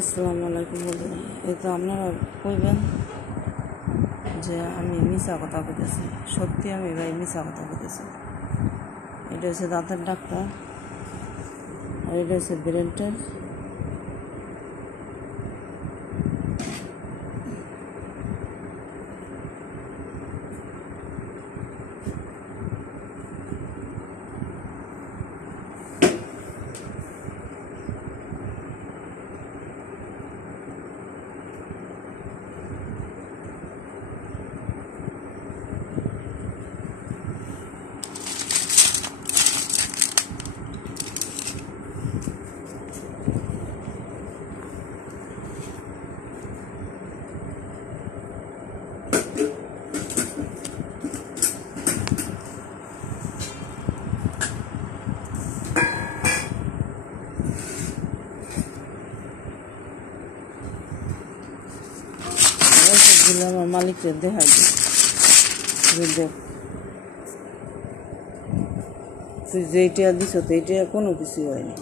আসসালামু আলাইকুম বন্ধুরা। এই তো আপনারা কইবেন যে আমি মিছা কথা বলতেছি, সত্যি আমি ভাই মিছা কথা বলতেছি। এটা হচ্ছে দাঁতের ডাক্তার আর এটা হচ্ছে ব্রেনটের। ওষুধগুলো আমার মালিককে দেখাই দেখ, তুই যেইটা দিছ তো এইটা কোনো কিছুই হয়নি।